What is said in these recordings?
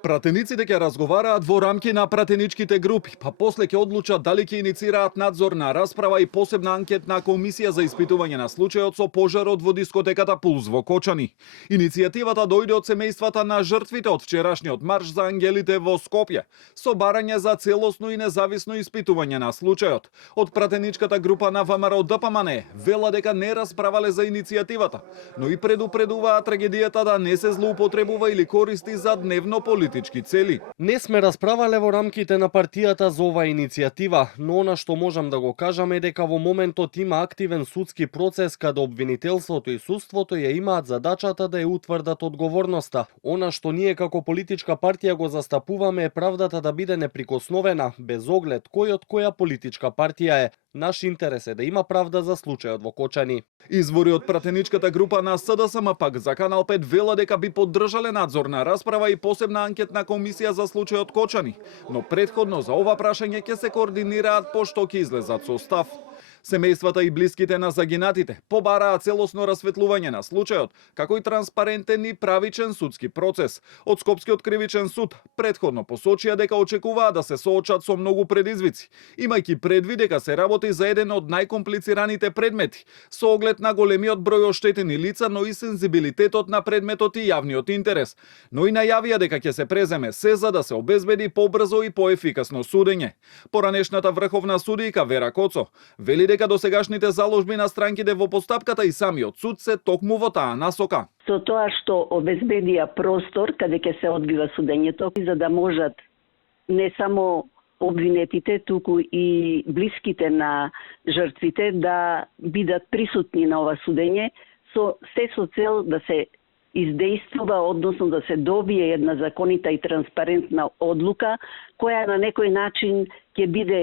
Пратениците ќе разговараат во рамки на пратеничките групи, па после ќе одлучат дали ќе иницираат надзорна расправа и посебна анкетна комисија за испитување на случајот со пожарот во дискотеката Пулс во Кочани. Иницијативата дојде од семејствата на жртвите од вчерашниот марш за ангелите во Скопје, со барање за целосно и независно испитување на случајот. Од пратеничката група на ВМРО ДПМН вела дека не расправале за иницијативата, но и предупредуваат трагедијата да не се злоупотребува или користи за дневно политички цели. Не сме расправале во рамките на партијата за оваа иницијатива, но она што можам да го кажам е дека во моментот има активен судски процес каде обвинителството и судството ја имаат задачата да ја утврдат одговорноста. Она што ние како политичка партија го застапуваме е правдата да биде неприкосновена, без оглед кој од која политичка партија е. Наш интерес е да има правда за случајот во Кочани. Извори од пратеничката група на СДСМ пак за Канал 5 вела дека би поддржале надзорна расправа и посебна анкетна комисија за случајот Кочани, но претходно за ова прашање ќе се координираат пошто ќе излезат со став. Семејствата и блиските на загинатите побараат целосно расветлување на случајот, како и транспарентен и правичен судски процес. Од Скопскиот кривичен суд претходно посочија дека очекуваат да се соочат со многу предизвици, имајќи предвид дека се работи за еден од најкомплицираните предмети, со оглед на големиот број оштетени лица, но и сензибилитетот на предметот и јавниот интерес. Но и најавија дека ќе се преземе се за да се обезбеди побрзо и поефикасно судење. Поранешната врховна судијка Вера Коцо вели дека досегашните заложби на странките во постапката и самиот суд се токму во таа насока. Со тоа што обезбедија простор каде ќе се одбива судењето, за да можат не само обвинетите, туку и блиските на жртвите да бидат присутни на ова судење, се со цел да се издействува, односно да се добие една законита и транспарентна одлука, која на некој начин ќе биде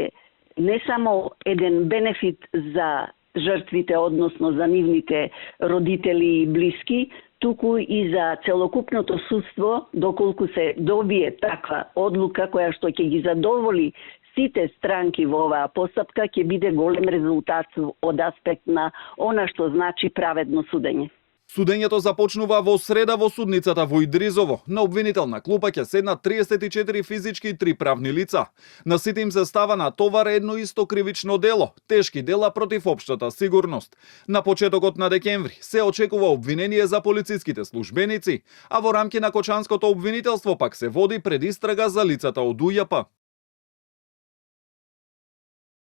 не само еден бенефит за жртвите, односно за нивните родители и блиски, туку и за целокупното судство, доколку се добие таква одлука која што ќе ги задоволи сите странки во оваа постапка, ќе биде голем резултат од аспект на она што значи праведно судење. Судењето започнува во среда во судницата во Идризово. На обвинителна клупа ќе седнат 34 физички и 3 правни лица. На сите им се става на товар едно исто кривично дело, тешки дела против општата сигурност. На почетокот на декември се очекува обвинение за полициските службеници, а во рамки на Кочанското обвинителство пак се води предистрага за лицата од УЈП.